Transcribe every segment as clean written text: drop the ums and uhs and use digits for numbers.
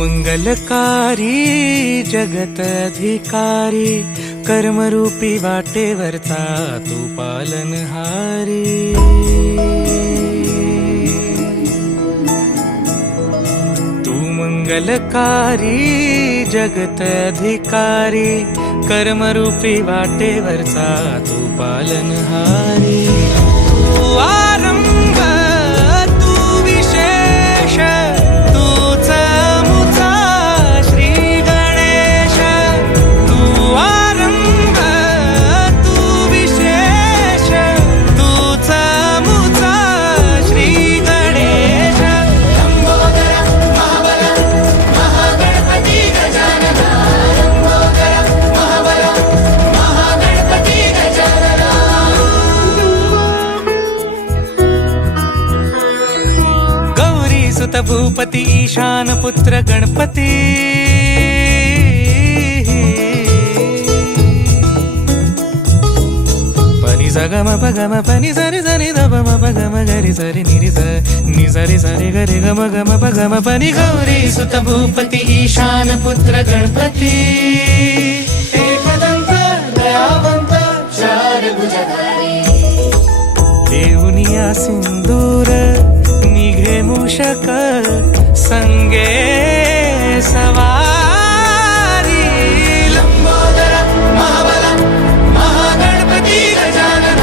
मंगलकारी जगत अधिकारी कर्मरूपी वाटेवरचा तू पालनहारी। तू मंगलकारी जगत अधिकारी कर्मरूपी वाटेवरचा तू पालनहारी। तू आरंभ तू विशेष तूच मुचा श्री गणेश। तू आरंभ तू विशेष तूच मुचा श्री गणेश। लंबोदर महाबल महागणपती गजानन। लंबोदर महाबल महागणपती गजानन। गौरी सुत भूपती ईशान पुत्र गणपती। पनि सगम पगम पनि सरि सरि दप म पगम गरि सरि निरि स नि सरि सरि गरि गम गम पगम पनि। गौरी सुत भूपती ईशान पुत्र गणपती। एकदंत दयावंत चार भुजधारी। देऊनिया सिंदूर निघे मूषक संगे सवारी। लंबोदर महाबल महागणपती गजानन।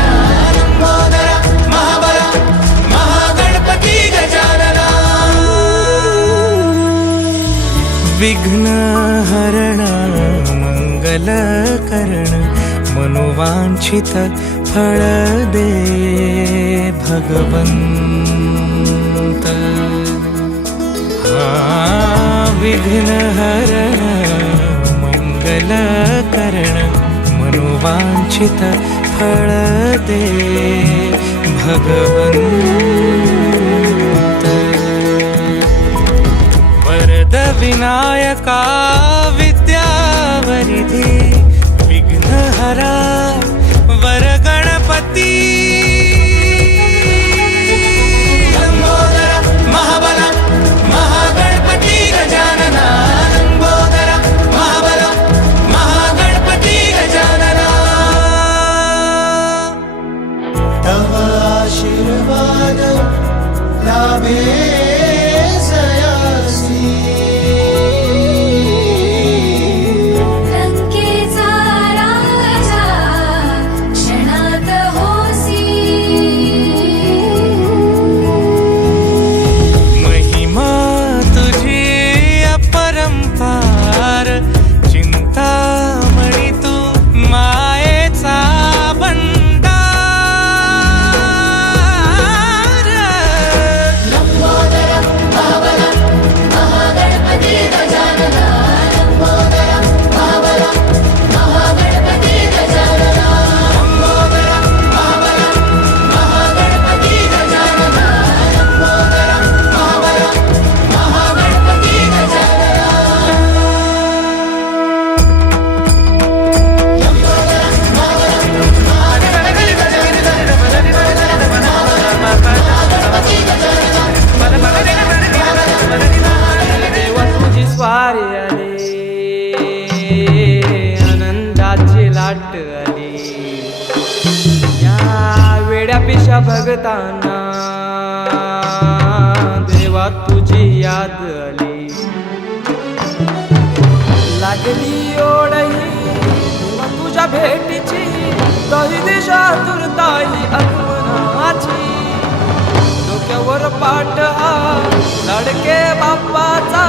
लंबोदर महाबल महागणपती गजानन। विघ्न हरण मंगल करण मनोवांछित फळ दे भगवंत। विघ्न हरण मंगल करण मनोवांछित फळ दे भगवंत। वरद विनायका विद्यावरिधी विघ्नहरा वर गणपती। लंबोदर महाबल महागणपती गजानन। लंबोदर महाबल महागणपती गजानन। तव आशीर्वाद लाभे सयासी। लंकेचा राजा क्षणात होसी। महिमा तुझी अपरंपार चिंतामणी तू मायेचा भंडार। लंबोदर महाबल महागणपती गजानन। लंबोदर महाबल महागणपती गजानन। लंबोदर महाबल महागणपती गजानन। लंबोदर महाबल महागणपती देवा तुझी स्वारी आली आनंदाची लाट आली या वेड्या पिशा भगतांना देवा तुझी याद आली लागली ओढही देवा तुझ्या भेटीची दही दिशा तुरताई आगमनाची डोक्यावर पाट हा लाडके बाप्पाचा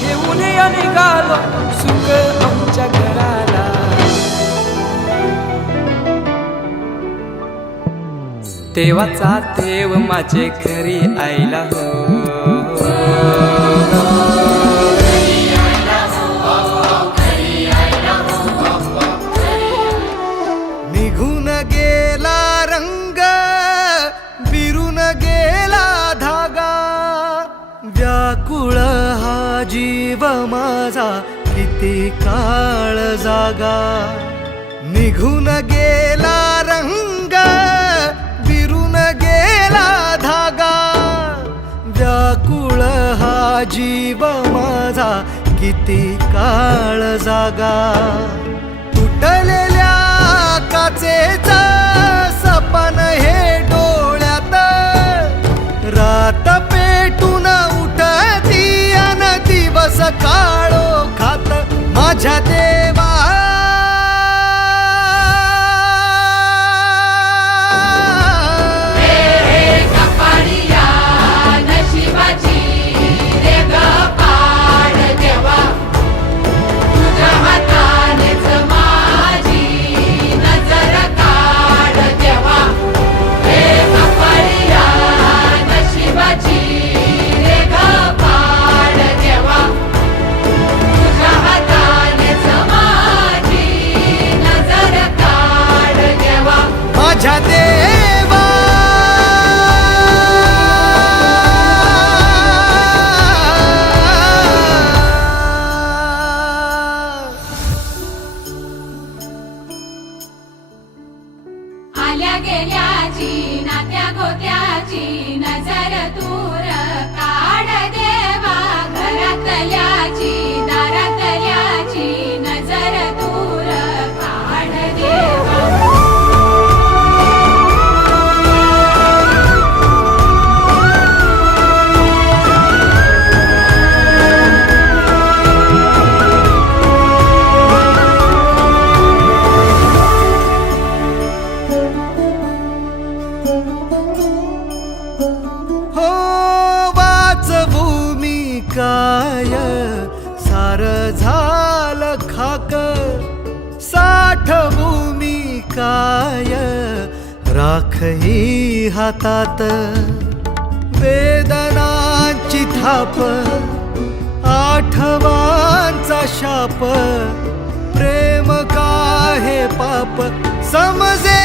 घेऊन या निघालो सुख आमच्या घराला देवाचा देव माझे घरी आईला हो निघून गेला रंग बिरून गेला धागा व्याकुळ हा जीव माझा किती काळ जागा निघून गेला रंग बिरून गेला धागा व्याकुळ हा जीव माझा किती काळ जागा तुटलेल्या काचेचा सपन हे डोळ्यात रात पेटून उठती अन दिवस काळो खात माझ्या देवा माझ्या देवा आल्या गेल्याची नात्या गोत्याची नजर दूर काढ देवा घरातल्याची दारातल्याची नजर दूर काढ देवा हो वाचवू मी काय सार झालं खाक साठवू मी काय राख ही हातात वेदनांची थाप आठवांचा शाप प्रेम का हे पाप समजे